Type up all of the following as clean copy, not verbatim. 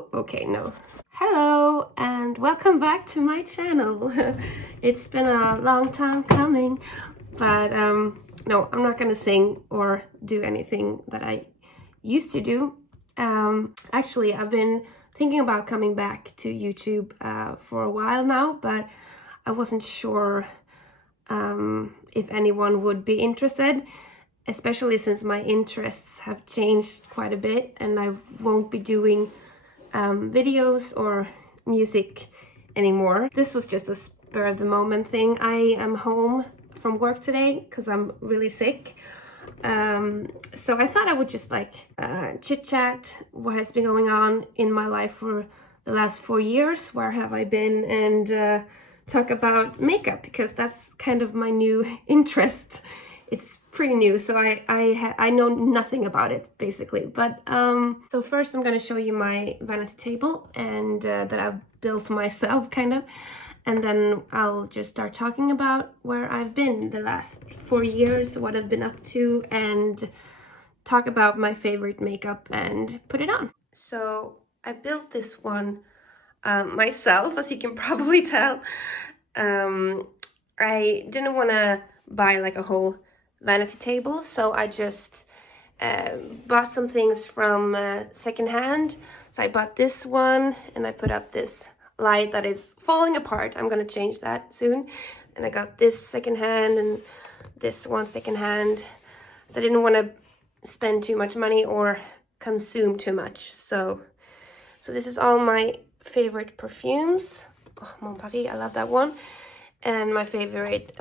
Okay, no. Hello and welcome back to my channel. It's been a long time coming, but no, I'm not gonna sing or do anything that I used to do. Actually, I've been thinking about coming back to YouTube for a while now, but I wasn't sure if anyone would be interested, especially since my interests have changed quite a bit and I won't be doing videos or music anymore. This was just a spur of the moment thing. I am home from work today because I'm really sick. So I thought I would just like chit chat what has been going on in my life for the last 4 years. Where have I been? And talk about makeup because that's kind of my new interest. It's pretty new, so I know nothing about it basically. But so first I'm going to show you my vanity table and that I've built myself kind of, and then I'll just start talking about where I've been the last 4 years, what I've been up to, and talk about my favorite makeup and put it on. So I built this one myself, as you can probably tell. I didn't want to buy like a whole vanity table, so I just bought some things from secondhand. So I bought this one and I put up this light that is falling apart. I'm gonna change that soon. And I got this secondhand and this one secondhand. So I didn't want to spend too much money or consume too much. So this is all my favorite perfumes. Oh, Mon Paris, I love that one. And my favorite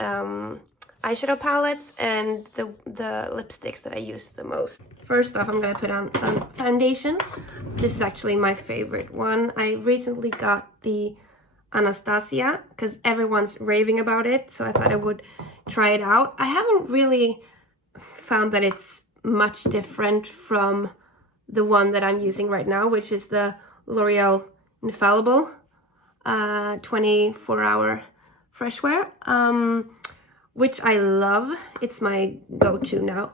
eyeshadow palettes and the lipsticks that I use the most. First off, I'm gonna put on some foundation. This is actually my favorite one. I recently got the Anastasia because everyone's raving about it, so I thought I would try it out. I haven't really found that it's much different from the one that I'm using right now, which is the L'Oreal Infallible 24-hour fresh wear, which I love. It's my go-to now.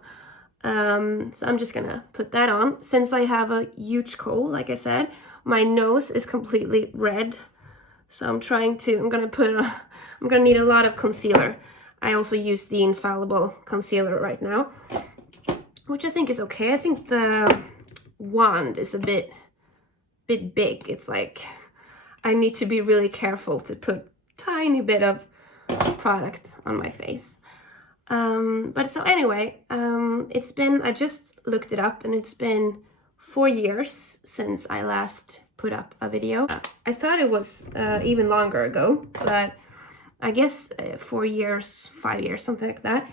So I'm just gonna put that on. Since I have a huge cold, like I said, my nose is completely red. So I'm gonna need a lot of concealer. I also use the Infallible concealer right now, which I think is okay. I think the wand is a bit big. It's like I need to be really careful to put tiny bit of product on my face. But so anyway, I just looked it up and it's been 4 years since I last put up a video. I thought it was even longer ago, but I guess 4 years, 5 years, something like that.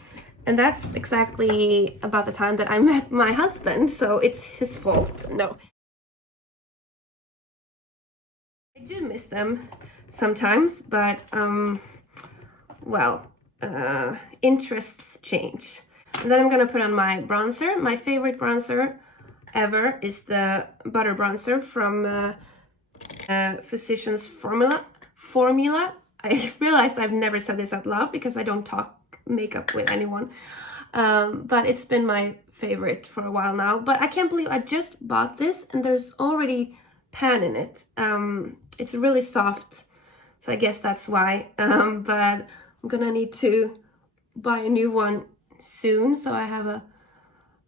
And that's exactly about the time that I met my husband, so it's his fault. No. I do miss them sometimes, but well, interests change. And then I'm gonna put on my bronzer. My favorite bronzer ever is the butter bronzer from Physicians Formula. I realized I've never said this out loud because I don't talk makeup with anyone, but it's been my favorite for a while now. But I can't believe I just bought this and there's already pan in it. It's really soft, so I guess that's why, but I'm gonna need to buy a new one soon so I have a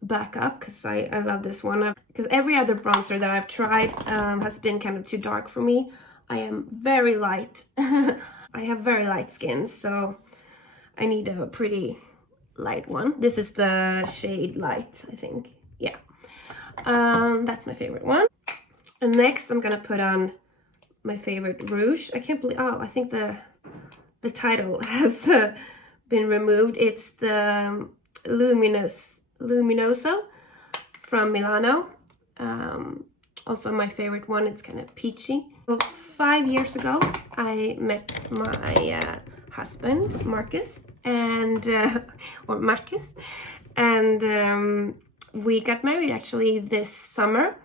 backup, because I love this one. Because every other bronzer that I've tried has been kind of too dark for me. I am very light. I have very light skin, so I need a pretty light one. This is the shade Light, I think. Yeah, that's my favorite one. And next I'm gonna put on my favorite rouge. I can't believe, oh, I think the title has been removed. It's the Luminoso from Milano. Also my favorite one. It's kind of peachy. So 5 years ago I met my husband Marcus, and we got married actually this summer,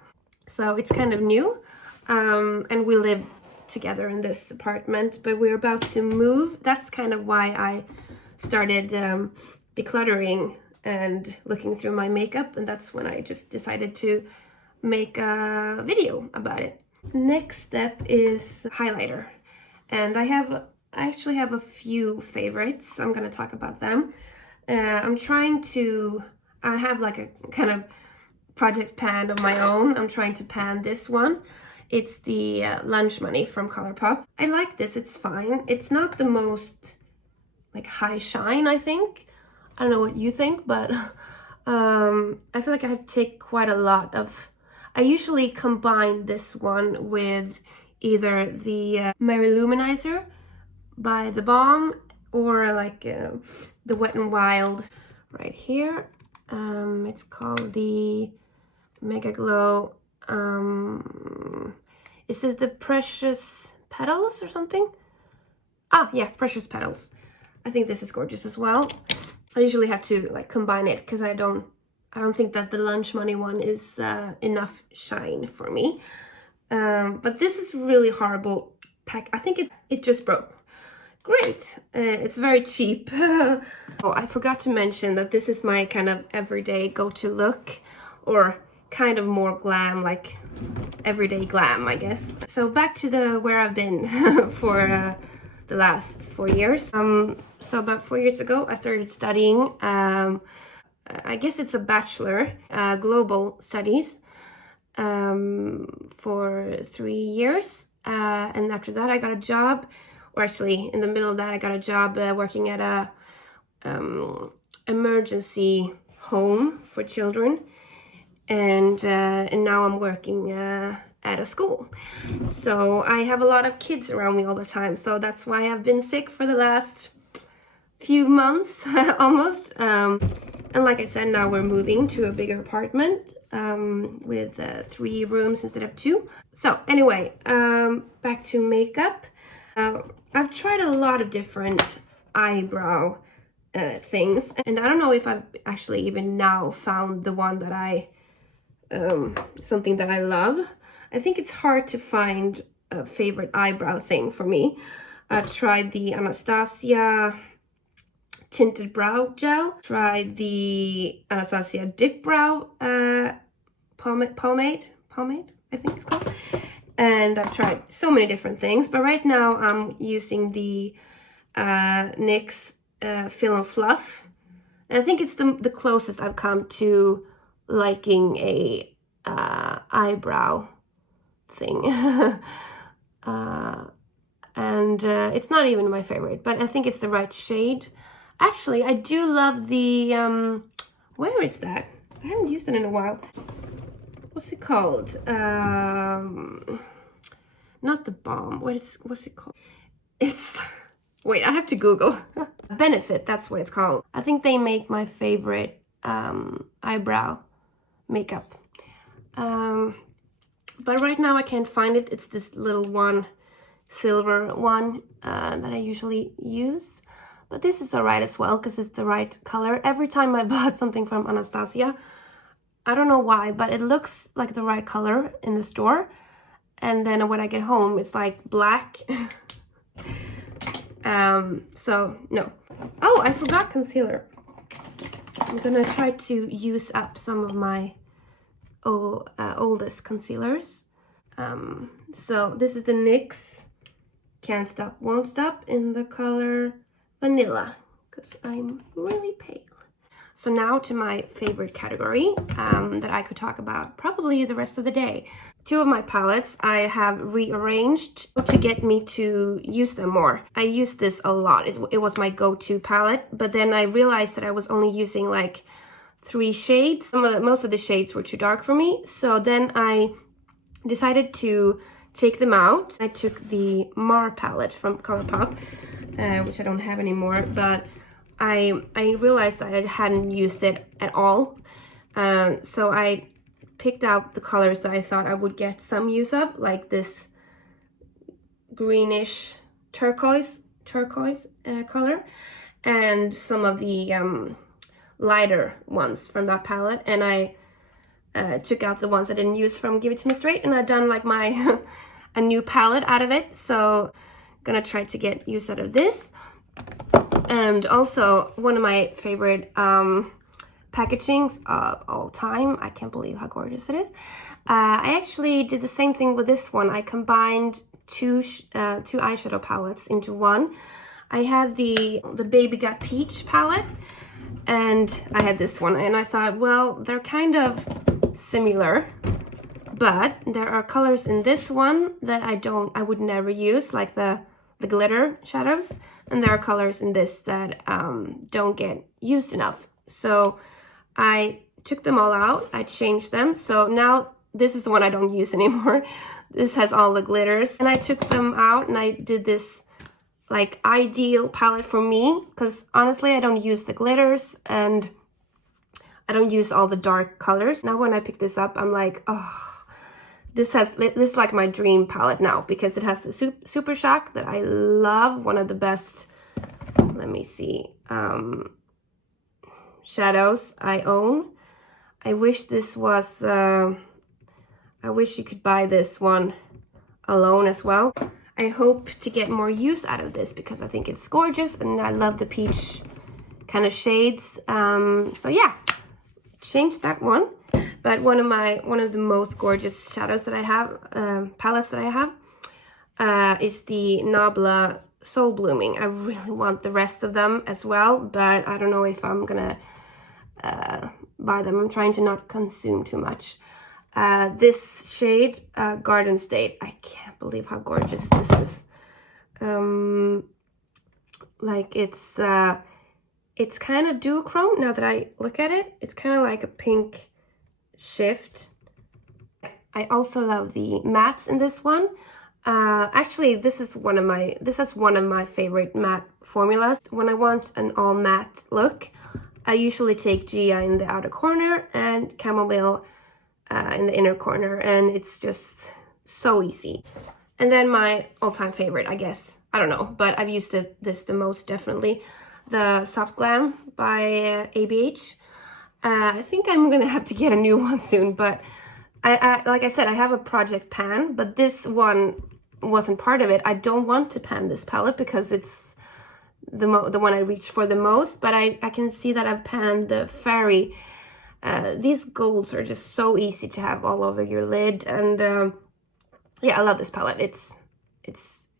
so it's kind of new. And we live together in this apartment, but we're about to move. That's kind of why I started decluttering and looking through my makeup, and that's when I just decided to make a video about it. Next step is highlighter, and I actually have a few favorites. I'm gonna talk about them. I have like a kind of project pan of my own. I'm trying to pan this one. It's the Lunch Money from ColourPop. I like this, it's fine. It's not the most like high shine, I think. I don't know what you think, but I feel like I have to take quite a lot of... I usually combine this one with either the Mary Luminizer by The Balm or like the Wet n Wild right here. It's called the Mega Glow. Is this the Precious Petals or something? Ah, yeah, Precious Petals. I think this is gorgeous as well. I usually have to like combine it because I don't think that the Lunch Money one is enough shine for me. But this is really horrible pack. I think it just broke. Great. It's very cheap. Oh, I forgot to mention that this is my kind of everyday go-to look, or kind of more glam, like everyday glam, I guess. So back to where I've been for the last 4 years. So about 4 years ago, I started studying. I guess it's a bachelor, global studies, for 3 years. And after that, I got a job, or actually in the middle of that, I got a job working at a emergency home for children. And now I'm working at a school. So I have a lot of kids around me all the time. So that's why I've been sick for the last few months, almost. And like I said, now we're moving to a bigger apartment with 3 rooms instead of 2. So anyway, back to makeup. I've tried a lot of different eyebrow things, and I don't know if I've actually even now found the one that something that I love. I think it's hard to find a favorite eyebrow thing for me. I've tried the Anastasia tinted brow gel, tried the Anastasia dip brow pomade, I think it's called. And I've tried so many different things, but right now I'm using the NYX Fill and Fluff. And I think it's the closest I've come to liking a eyebrow thing. And it's not even my favorite, but I think it's the right shade. Actually, I do love the, where is that? I haven't used it in a while. What's it called? Not the Balm. What's it called? It's, wait, I have to Google. Benefit, that's what it's called. I think they make my favorite eyebrow makeup. But right now I can't find it. It's this little one, silver one that I usually use. But this is alright as well because it's the right color. Every time I bought something from Anastasia, I don't know why, but it looks like the right color in the store. And then when I get home, it's like black. So no. Oh, I forgot concealer. I'm gonna try to use up some of my oldest concealers. So this is the NYX Can't Stop, Won't Stop in the color Vanilla, because I'm really pale. So now to my favorite category that I could talk about probably the rest of the day. 2 of my palettes I have rearranged to get me to use them more. I used this a lot. It was my go-to palette, but then I realized that I was only using like 3 shades. Most of the shades were too dark for me. So then I decided to take them out. I took the Mar palette from ColourPop, which I don't have anymore, but I realized that I hadn't used it at all. So I picked out the colors that I thought I would get some use of, like this greenish turquoise color, and some of the lighter ones from that palette. And I took out the ones I didn't use from Give It To Me Straight, and I've done like my a new palette out of it. So gonna try to get use out of this. And also one of my favorite packagings of all time, I can't believe how gorgeous it is, I actually did the same thing with this one. I combined two eyeshadow palettes into one. I had the Baby Got Peach palette, and I had this one, and I thought, well, they're kind of similar, but there are colors in this one that I would never use, like the glitter shadows, and there are colors in this that don't get used enough. So I took them all out, I changed them, so now this is the one I don't use anymore. This has all the glitters, and I took them out and I did this like ideal palette for me, because honestly I don't use the glitters and I don't use all the dark colors. Now when I pick this up, I'm like, oh, this is like my dream palette now, because it has the Super Shock that I love, one of the best, let me see, shadows I own. I wish this was, I wish you could buy this one alone as well. I hope to get more use out of this because I think it's gorgeous and I love the peach kind of shades. So yeah, changed that one. But one of the most gorgeous shadows that I have, palettes that I have, is the Nabla Soul Blooming. I really want the rest of them as well, but I don't know if I'm gonna buy them. I'm trying to not consume too much. This shade, Garden State, I can't believe how gorgeous this is. Like it's kind of duochrome now that I look at it. It's kind of like a pink shift. I also love the mattes in this one. Actually, this is one of my favorite matte formulas. When I want an all matte look, I usually take Gia in the outer corner and Chamomile in the inner corner, and it's just so easy. And then my all-time favorite, I guess, I don't know, but I've used this the most definitely, the Soft Glam by ABH. I think I'm gonna have to get a new one soon, but I like I said, I have a project pan, but this one wasn't part of it. I don't want to pan this palette because it's the one I reach for the most, but I can see that I've panned the Fairy. These golds are just so easy to have all over your lid, and yeah, I love this palette. It's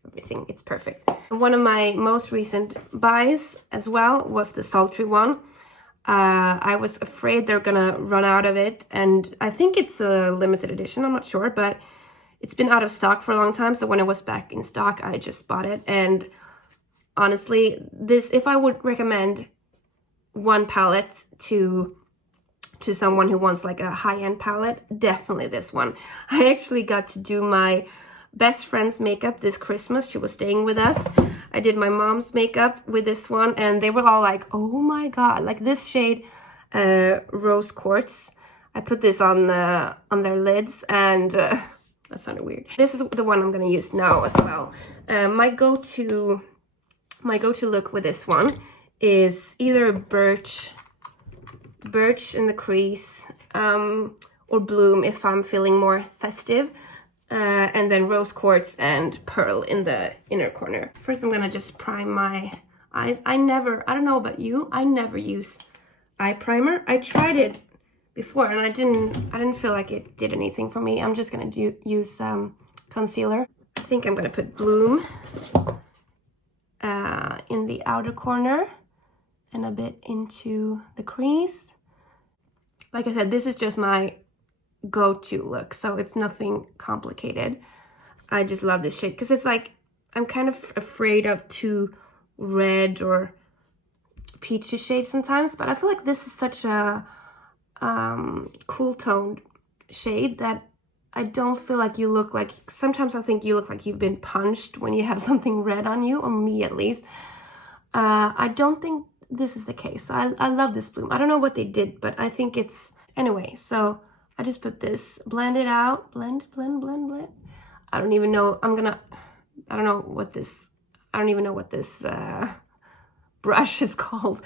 everything. It's perfect. One of my most recent buys as well was the sultry one. I was afraid they're gonna run out of it, and I think it's a limited edition, I'm not sure, but it's been out of stock for a long time, so when it was back in stock, I just bought it. And honestly, if I would recommend one palette to someone who wants like a high-end palette, definitely this one. I actually got to do my best friend's makeup this Christmas. She was staying with us. I did my mom's makeup with this one, and they were all like, oh my god, like this shade, Rose Quartz. I put this on their lids, and that sounded weird. This is the one I'm gonna use now as well. My go-to look with this one is either birch in the crease, or bloom if I'm feeling more festive, and then rose quartz and pearl in the inner corner. First I'm gonna just prime my eyes. I don't know about you, I never use eye primer. I tried it before and I didn't feel like it did anything for me. I'm just gonna use concealer. I think I'm gonna put Bloom in the outer corner and a bit into the crease. Like I said, this is just my go-to look, so it's nothing complicated. I just love this shade because it's like, I'm kind of afraid of too red or peachy shades sometimes, but I feel like this is such a cool toned shade that I don't feel like you look like, sometimes I think you look like you've been punched when you have something red on you, or me at least. I don't think this is the case. I love this Bloom. I don't know what they did, but I think it's, anyway, so I just put this, blend it out, blend. I don't even know, I don't know what this brush is called.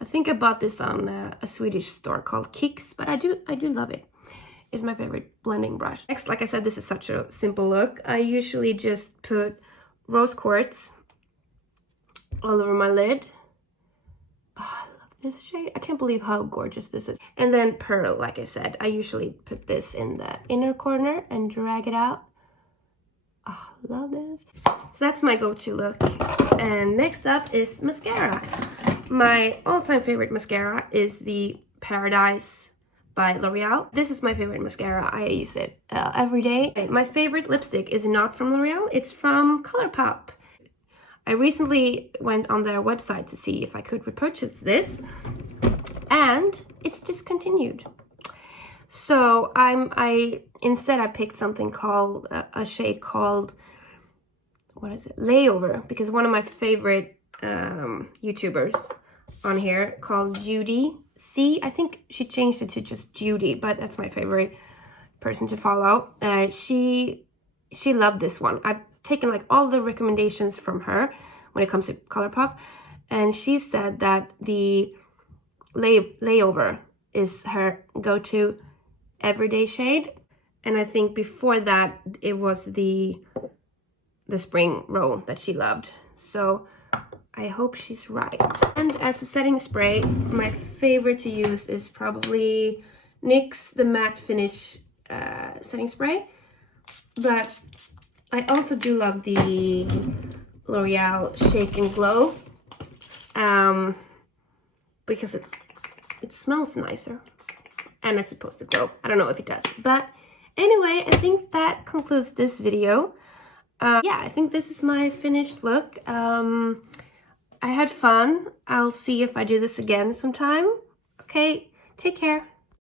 I think I bought this on a Swedish store called Kicks, but I do love it. It's my favorite blending brush. Next, like I said, this is such a simple look. I usually just put rose quartz all over my lid. Oh, I love this shade. I can't believe how gorgeous this is. And then Pearl, like I said, I usually put this in the inner corner and drag it out. Oh, love this. So that's my go-to look. And next up is mascara. My all-time favorite mascara is the Paradise by L'Oreal. This is my favorite mascara. I use it every day. My favorite lipstick is not from L'Oreal. It's from ColourPop. I recently went on their website to see if I could repurchase this, and it's discontinued. So instead I picked something called a shade called, what is it, Layover, because one of my favorite YouTubers on here called Judy C, I think she changed it to just Judy, but that's my favorite person to follow. She loved this one. I've taken like all the recommendations from her when it comes to ColourPop, and she said that the Layover is her go-to everyday shade. And I think before that it was the Spring Roll that she loved. So I hope she's right. And as a setting spray, my favorite to use is probably NYX the Matte Finish setting spray. But I also do love the L'Oreal Shake and Glow because it smells nicer and it's supposed to glow. I don't know if it does, but anyway, I think that concludes this video. Yeah, I think this is my finished look. I had fun. I'll see if I do this again sometime. Okay, take care.